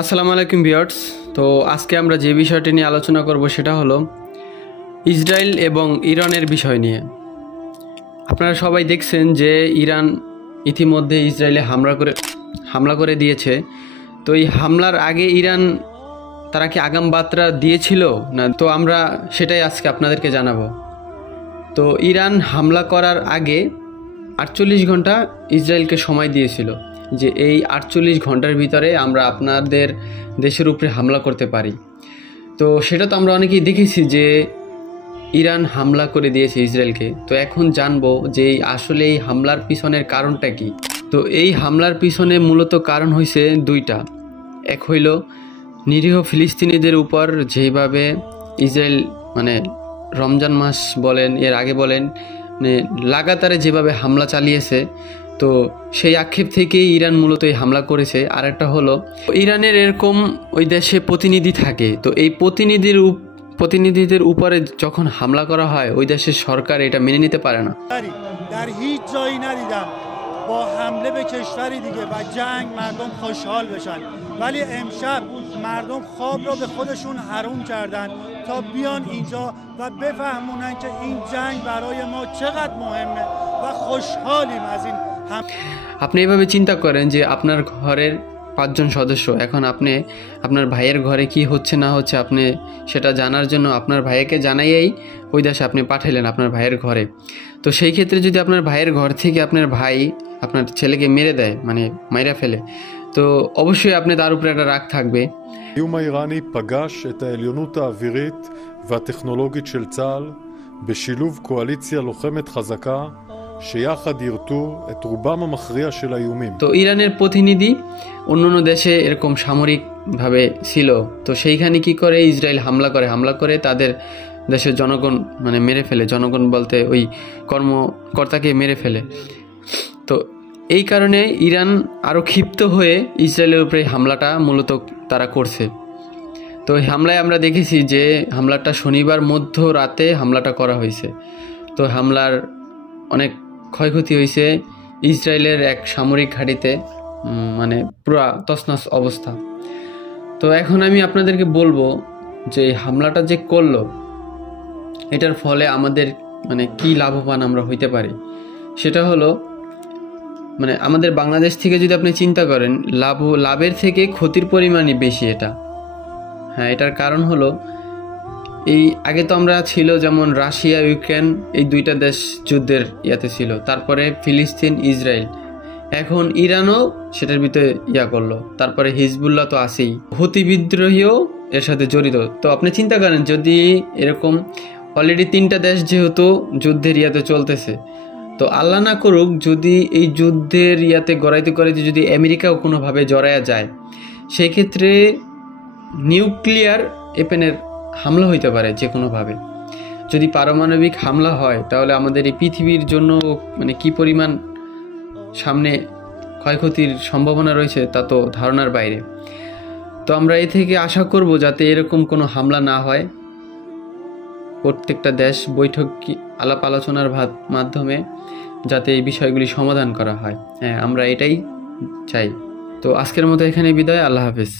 আসসালামু আলাইকুম ভিউয়ার্স। তো আজকে আমরা যে বিষয়টি নিয়ে আলোচনা করব সেটা হলো ইসরায়েল এবং ইরানের বিষয় নিয়ে। আপনারা সবাই দেখছেন যে ইরান ইতিমধ্যে ইসরায়েলে হামলা করে দিয়েছে। তো এই হামলার আগে ইরান তারা কি আগাম বার্তা দিয়েছিল না? তো আমরা সেটাই আজকে আপনাদেরকে জানাবো। তো ইরান হামলা করার আগে 48 ঘন্টা ইসরায়েলকে সময় দিয়েছিল যে এই 48 ঘন্টার ভিতরে আমরা আপনাদের দেশের উপরে হামলা করতে পারি। তো সেটা তো আমরা অনেকেই দেখেছি যে ইরান হামলা করে দিয়েছে ইসরায়েলকে। তো এখন জানবো যে আসলে এই হামলার পিছনের কারণটা কি। তো এই হামলার পিছনে মূলত কারণ হয়েছে দুইটা। এক হইল নিরীহ ফিলিস্তিনিদের উপর যেভাবে ইসরায়েল রমজান মাস বলেন এর আগে বলেন লাগাতারে যেভাবে হামলা চালিয়েছে, তো সেই আক্ষেপ থেকেই ইরান মূলত এই হামলা করেছে। আর একটা হলো ইরানের এরকম ওই দেশে প্রতিনিধি থাকে, তো এই প্রতিনিধিদের উপরে যখন হামলা করা হয় ওই দেশের সরকার এটা মেনে নিতে পারে না। با حمله به کشوری دیگه و جنگ مردم خوشحال بشن، ولی امشب مردم خواب رو به خودشون حروم کردن تا بیان اینجا و بفهمونن که این جنگ برای ما چقدر مهمه و خوشحالیم از این আপনি এভাবে চিন্তা করেন যে আপনার ঘরের 5 জন সদস্য, এখন আপনি আপনার ভাইয়ের ঘরে কি হচ্ছে না হচ্ছে আপনি সেটা জানার জন্য আপনার ভাইকে জানাইয়েই ওই দেশে আপনি পাঠাইলেন আপনার ভাইয়ের ঘরে। তো সেই ক্ষেত্রে যদি আপনার ভাইয়ের ঘর থেকে আপনার ভাই আপনার ছেলেকে মেরে দেয়, মাইরা ফেলে, তো অবশ্যই আপনি তার উপরে একটা রাগ থাকবে। האיום האיראני פגש את העליונות האווירית והטכנולוגית של צה"ל בשילוב קואליציה לוחמת חזקה שיחד ירתו את רובם המכריע של האיומים। তো ইরানের প্রতিনিধি অন্যান্য দেশে এরকম সামরিকভাবে ছিল, তো সেইখানে কি করে ইসরায়েল হামলা করে তাদের দেশের জনগণ মেরে ফেলে, জনগণ বলতে ওই কর্মকর্তাকে মেরে ফেলে। তো এই কারণে ইরান আরও ক্ষিপ্ত হয়ে ইসরায়েলের উপরে হামলাটা মূলত তারা করছে। তো এই হামলায় আমরা দেখেছি যে হামলাটা শনিবার মধ্যরাতে হামলাটা করা হয়েছে। তো হামলার অনেক ক্ষয়ক্ষতি হয়েছে ইসরায়েলের এক সামরিক ঘাঁটিতে, পুরা তছনছ অবস্থা। তো এখন আমি আপনাদেরকে বলবো যে হামলাটা যে করলো এটার ফলে আমাদের কি লাভবান আমরা হইতে পারি। সেটা হলো আমাদের বাংলাদেশ থেকে যদি আপনি চিন্তা করেন লাভের থেকে ক্ষতির পরিমাণই বেশি এটা। হ্যাঁ, এটার কারণ হলো এই আগে তো আমরা ছিল যেমন রাশিয়া ইউক্রেন এই দুইটা দেশ যুদ্ধের ইয়াতে ছিল, তারপরে ফিলিস্তিন ইসরায়েল, এখন ইরানও সেটার ভিতরে করলো, তারপরে হিজবুল্লাহ তো আছেই, হুতি বিদ্রোহীও এর সাথে জড়িত। তো আপনি চিন্তা করেন যদি এরকম অলরেডি 3টা দেশ যেহেতু যুদ্ধের ইয়াতে চলতেছে, তো আল্লাহ না করুক যদি এই যুদ্ধের ইয়াতে গড়াইতে যদি আমেরিকাও কোনোভাবে জড়ায়া যায়, সেই ক্ষেত্রে নিউক্লিয়ার ওয়েপনের হামলা হইতে পারে যে কোনোভাবে। যদি পারমাণবিক হামলা হয় তাহলে আমাদের এই পৃথিবীর জন্য কি পরিমাণ সামনে ক্ষয়ক্ষতির সম্ভাবনা রয়েছে তা তো ধারণার বাইরে। তো আমরা এ থেকে আশা করব যাতে এরকম কোনো হামলা না হয়। প্রত্যেকটা দেশ বৈঠক আলাপ আলোচনার মাধ্যমে যাতে এই বিষয়গুলি সমাধান করা হয়। হ্যাঁ, আমরা এটাই চাই। তো আজকের মতো এখানে বিদায়। আল্লাহ হাফেজ।